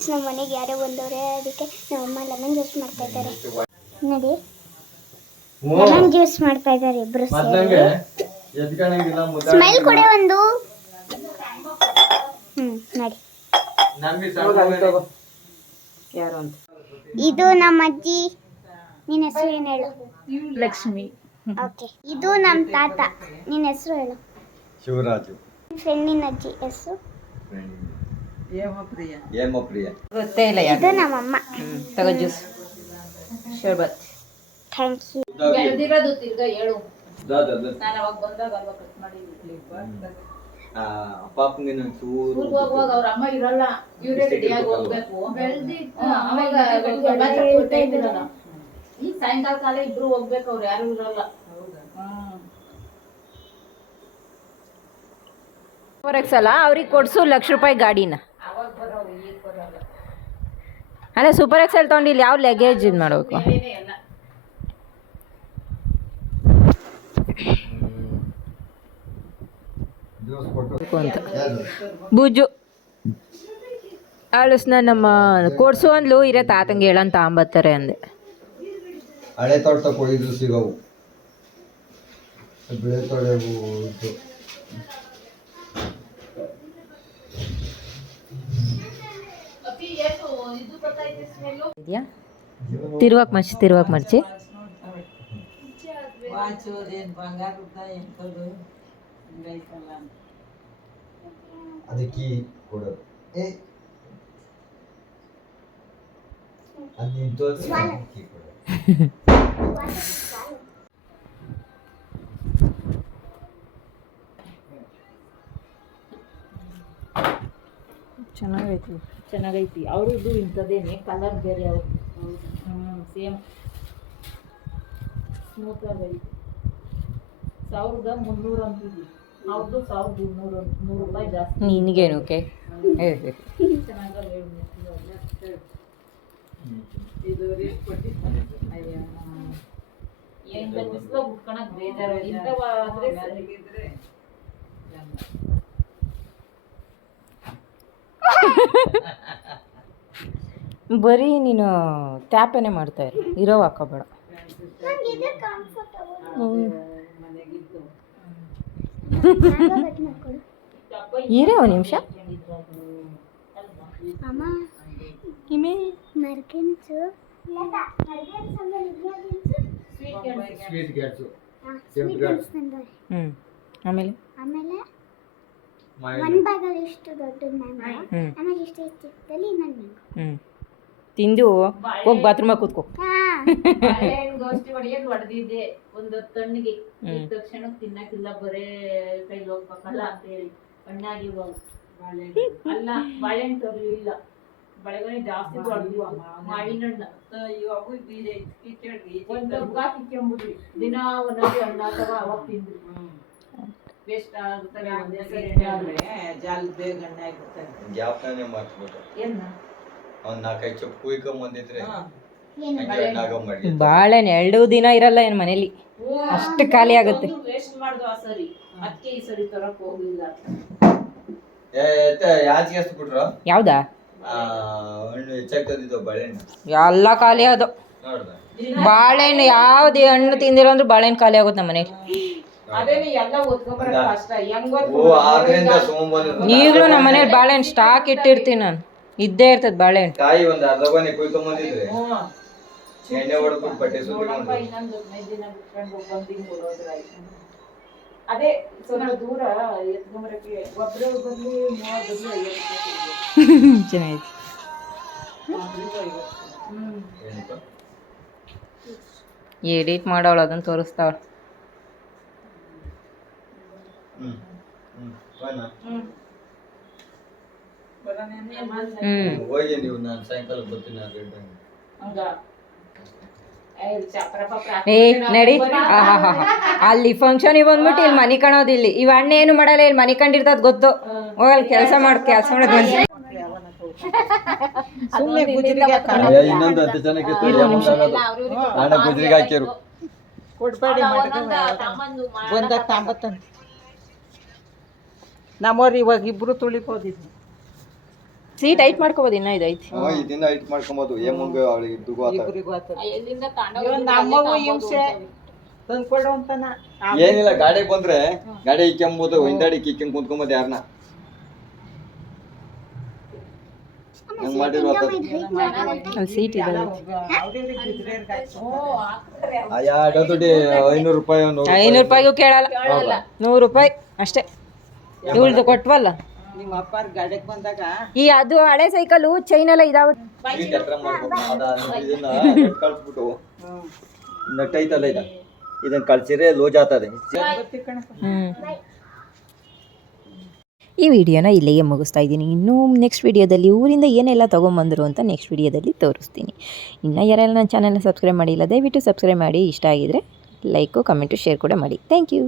ನಮ್ಮ ಮನೆಗೆ ಯಾರೋ ಬಂದವ್ರೆ ಅದಕ್ಕೆ ನಮ್ಮ ಅಮ್ಮ ಲೆಮನ್ ಜ್ಯೂಸ್ ಮಾಡ್ತಾ ಇದ್ದಾರೆ. ನೋಡಿ. ಲೆಮನ್ ಜ್ಯೂಸ್ ಮಾಡ್ತಾ ಇದ್ದಾರೆ ಇಬ್ರು ಸ್ಮೈಲ್ ಕೊಡೆ ಒಂದು. ಹ್ಮ್ ನೋಡಿ. ಯಾರು ಅಂತ? ಇದು ನಮ್ಮ ಅಜ್ಜಿ. ನಿನ್ನ ಹೆಸರು ಏನು ಹೇಳು? ಲಕ್ಷ್ಮಿ. ಓಕೆ. ಇದು ನಮ್ಮ ತಾತ. ನಿನ್ನ ಹೆಸರು ಹೇಳು? ಶಿವರಾಜು. ಫ್ರೆಂಡಿನ ಅಜ್ಜಿ ಹೆಸರು? ಗೊತ್ತೇ ಇಲ್ಲ ಯಾರು. ಇದು ನಮ್ಮಮ್ಮ ತಗೋ ಜ್ಯೂಸ್. ಶರ್ಬತ್ ಥ್ಯಾಂಕ್ ಯು ಬೆಳೆದಿರೋದು ತಿರ್ಗಾ ಹೇಳು. ದಾದ ದಾದ. ನಾನು ಅವಾಗ ಬಂದಾಗ ಅಲ್ವಾ ಕಟ್ ಮಾಡಿದ್ವಿ ಆ, ಪಾಪಂಗೆ ನಂಗೆ ಚೂರು ಊರ್ಗ್ ಹೋಗುವಾಗ ಅವ್ರ ಅಮ್ಮ ಇರಲ್ಲ ಇವರೇ ರೆಡಿಯಾಗಿ ಹೋಗ್ಬೇಕು. ಹ್ಮ್, ಅವಾಗ ಮಾತ್ರ ಕೊಡ್ತಾ ಇದ್ದಿರಲ್ಲ. ಈಗ ಸಾಯಂಕಾಲ ಕಾಲ ಇಬ್ರು ಹೋಗ್ಬೇಕು ಅವ್ರು ಯಾರು ಇರಲ್ಲ. ಸಲ ಅವ್ರಿಗೆ ಕೊಡ್ಸು ಲಕ್ಷ ರೂಪಾಯಿ ಗಾಡಿನ. ಅಲ್ಲ ಸೂಪರ್ ಎಕ್ಸೆಲ್ ತೊಗೊಂಡು ಇಲ್ಲಿ ಯಾವ ಲಗೇಜ್ ಇದು ಮಾಡಬೇಕು? ಕೊಟ್ಟು ಅಂತ. ಬುಜು. ಬುಜ್ಜು ಅಳಿಸ್ನ ನಮ್ಮ ಕೊಡ್ಸು ಅಂದ್ಲು ಇರೇ ತಾತಂಗೆ ಹೇಳಂತ ತಾಂಬತ್ತಾರೆ ಅಂದೆ. ಹಳೆ ತೋಟ ಕೊಯ್ದು ಸಿಗವು ಬೆಳೆ ತೊಳೆವು ಇದೆಯಾ? ತಿರುವಾಕ್ ಮರ್ಚಿ ತಿರುವಾಕ್ ಮರ್ಚಿ. ಅದಕ್ಕೆ ಕೊಡೋದು. ಏ? ಅದು ನಿಂತು ಕೀ ಕೊಡೋದು. ಚೆನ್ನಾಗೈತಿ. ಚೆನ್ನಾಗೈತಿ. ಅವ್ರದ್ದು ಇಂಥದ್ದೇನೆ ಕಲರ್ ಬೇರೆ ಅವ್ರು ಹ್ಮ್ ಸೇಮ್ ಸ್ಮೂತ್ ಆಗೈತಿ. ಸಾವಿರದ ಮುನ್ನೂರು ಅಂತಿದ್ವಿ ಅವ್ರದ್ದು ಸಾವಿರದ ಇನ್ನೂರು ನೂರು ರೂಪಾಯಿ ಜಾಸ್ತಿ. ನಿನಗೇನು ಓಕೆ ಚೆನ್ನಾಗಲ್ಲ ಏನ್ ಬಿಸ್ಲು ಉಟ್ಕೊಳಕ್ ಬೇಜಾರು. ಇಂಥವಾದ್ರೆ ಸರಿ. ಬರೀ ನೀನು ಟ್ಯಾಪೇನೆ ಮಾಡ್ತಾ ಇರು. ಇರೋ ಹಾಕೋಬೇಡ. ಇರೇ ಒಂದು ನಿಮಿಷ. ಹ್ಞೂ ಆಮೇಲೆ? ಆಮೇಲೆ? ಮಾವಿನ ಭಾಗ ಇಷ್ಟು ದೊಡ್ಡದು ಮ್ಯಾಂಗೋ. ಆಮೇಲೆ ಇಷ್ಟು ಚಿಕ್ಕದಲ್ಲಿ ಇನ್ನೊಂದು ಮ್ಯಾಂಗೋ ಹ್ಞೂ ತಿಂದು ಹೋಗಿ ಬಾತ್ರೂಮಾಗ ಕೂತ್ಕೋ. ಗೋಷ್ಠಿ ಹೊಡೆಯೋದು ಹೊಡೆದಿದ್ದೆ ಒಂದ್ ತಣ್ಣಿಗೆ ತಕ್ಷಣ ತಿನ್ನಕ್ಕಿಲ್ಲ ಬರೇ ಕೈ ಹೋಗ್ಬೇಕಲ್ಲ ಅಂತ ಹೇಳಿ. ಹಣ್ಣಾಗಿ ಹೋಗು ಅಲ್ಲ ಬಾಳೆಹಣ್ಣು ತರಲಿಲ್ಲ ಬೆಳಗ್ಗೆ ಜಾಸ್ತಿ ಮಾವಿನ ಹಣ್ಣು. ಒಂದು ದಿನ ಒಂದೊಂದು ಹಣ್ಣು ಅಥವಾ ಅವಾಗ ತಿಂದ್ರಿ ವೇಸ್ಟ್ ನಾಲ್ಕೈದು ಚೊಪ್ಪು ಕುಯ್ಕೊಂಡ್ ಬಂದಿದ್ರೆ ಬಾಳೆಹಣ್ಣು ಎರಡು ದಿನ ಇರಲ್ಲ ಏನು ಮನೇಲಿ? ಅಷ್ಟು ಖಾಲಿ ಆಗುತ್ತೆ. ವೇಸ್ಟ್ ಮಾಡ್ದು ಆ ಸರಿ. ಅದಕ್ಕೆ ಈ ಸರಿ ತರಕ್ ಹೋಗ್ಲಿಲ್ಲ. ಏ ಯಾಚಿಗೆ ಎಷ್ಟು ಬಿಟ್ರು ಯಾವ್ದಾ? ಹಣ್ಣು ಬಾಳೆಹಣ್ಣು. ಎಲ್ಲ ಖಾಲಿ ಅದು. ಬಾಳೆಹಣ್ಣು ಯಾವ್ದು ಹಣ್ಣು ತಿಂದಿರೋ ಅಂದ್ರೆ ಬಾಳೆಹಣ್ಣು ಖಾಲಿ ಆಗುತ್ತೆ ನಮ್ಮ ಮನೇಲಿ. ಅದೇನೆ ಎಲ್ಲ ಓದ್ಕೊಂಬರ ಕಷ್ಟ ಹೆಂಗ್ ಓ ಆದ್ರಿಂದ ಸೋಮವಾರ ಈಗಲೂ ನಮ್ಮ ಮನೇಲಿ ಬಾಳೆಹಣ್ಣು ಸ್ಟಾಕ್ ಇಟ್ಟಿರ್ತೀನಿ ನಾನು. ಇದ್ದೇ ಇರ್ತದೆ ಬಾಳೆಹಣ್ಣು. ಕಾಯಿ ಒಂದ್ ಅರ್ಧ ಗೊನೆ ಬಂದಿದ್ರೆ. ಎಣ್ಣೆ ಹೊಡ್ಬಿಟ್ಟು ಬಟ್ಟೆ ಸುತ್ಕೊಂಡು ಇನ್ನೊಂದು ಹದಿನೈದು ದಿನ ಬಿಟ್ಕೊಂಡು ಅದೇ ಸ್ವಲ್ಪ ದೂರ ಎತ್ಕೊಂಬರಕ್ಕೆ ಬದ್ಲಿ ಮೂವತ್ತು ಐವತ್ತು ಹ್ಮ್? ಎಡಿಟ್ ಮಾಡೋಳು ಅದನ್ನು ತೋರಿಸ್ತಾವ ಹ್ಮ್ ಹ್ಞೂ ಹೋಗಿ ನೀವು ನಾನು ಸಾಯಂಕಾಲ ಬರ್ತೀನಿ ಹಂಗ ಏ, ಪಪ್ರ ಹಾ ನಡಿ ಆಹಾ ಅಲ್ಲಿ ಫಂಕ್ಷನಿಗೆ ಬಂದ್ಬಿಟ್ಟು ಇಲ್ಲಿ ಮನಿ ಕಾಣೋದು ಇಲ್ಲಿ. ಇವ ಅಣ್ಣ ಏನು ಮಾಡಲ್ಲ ಇಲ್ಲಿ ಮನೆ ಕಂಡಿರ್ತದ ಗೊತ್ತು. ಹೋಗಲ್ ಕೆಲಸ ಮಾಡ್ ಕೆಲಸ ಮಾಡೋದು ಬಂದ್ರೆ ಇನ್ನೊಂದು ಹತ್ತು ಜನಕ್ಕೆ ಗುಜ್ರಿಗೆ ಹಾಕಿರು. ಕೊಡ್ಬೇಡಿ ಬಂದಾಗ ನಮ್ಮವ್ರು ಇವಾಗ ಇಬ್ರು ತುಳಿಬೋದಿದ್ವಿ ಸೀಟ್ ಟೈಟ್ ಇನ್ನ ಇದು ಐತಿ. ಹಾ ಇದನ್ನ ಇಟ್ ಮಾಡ್ಕೊಂಬೋದು. ಏ ಮುಂಗೆ ಅವಳಿಗೆ ದುಗು ಆತ. ಏನಿಲ್ಲ ಗಾಡಿ ಬಂದ್ರೆ ಗಾಡಿ ಇಕ್ಕೊಂಬೋದು ಹಿಂದಾಡಿ ಇಕ್ಕೊಂಡ್ ಕುಂತ್ಕೊಂಬೋದು ಯಾರನ್ನ ಹಂಗ್ ಮಾಡಿರೋ ಅಲ್ಲಿ ಸೀಟ್ ಇದೆ ಅಯ್ಯ ಅಡ್ಡ ದುಡ್ಡಿ ಐನೂರು ರೂಪಾಯಿ ನೂರು ಐನೂರು ರೂಪಾಯಿಗೂ ಕೇಳಲ್ಲ. ನೂರು ರೂಪಾಯಿ ಅಷ್ಟೇ. ಇವಳ್ದು ಕೊಟ್ವಲ್ಲ. ನಿಮ್ಮ ಅಪ್ಪಾರ ಗಾಡಿಗೆ ಬಂದಾಗ ಈ ಅದು ಹಳೆ ಸೈಕಲು ಚೈನ್ ಎಲ್ಲ ಇದಾವ. ಕಳ್ಸ್ಬಿಟ್ಟು. ನಟ್ ಐತಲ್ಲ ಇದ ಇದನ್ನ ಕಳ್ಸಿದ್ರೆ ಲೂಸ್ ಆಗ್ತದೆ. ಹ್ಮ್ ಈ ವಿಡಿಯೋನ ಇಲ್ಲಿಗೆ ಮುಗಿಸ್ತಾ ಇದ್ದೀನಿ. ಇನ್ನೂ ನೆಕ್ಸ್ಟ್ ವಿಡಿಯೋದಲ್ಲಿ ಊರಿಂದ ಏನೆಲ್ಲ ತೊಗೊಂಬಂದರು ಅಂತ ನೆಕ್ಸ್ಟ್ ವಿಡಿಯೋದಲ್ಲಿ ತೋರಿಸ್ತೀನಿ. ಇನ್ನು ಯಾರೆಲ್ಲ ನನ್ನ ಚಾನಲ್ನ ಸಬ್ಸ್ಕ್ರೈಬ್ ಮಾಡಿಲ್ಲ ದಯವಿಟ್ಟು ಸಬ್ಸ್ಕ್ರೈಬ್ ಮಾಡಿ. ಇಷ್ಟ ಆಗಿದರೆ ಲೈಕು ಕಮೆಂಟು ಶೇರ್ ಕೂಡ ಮಾಡಿ. Thank you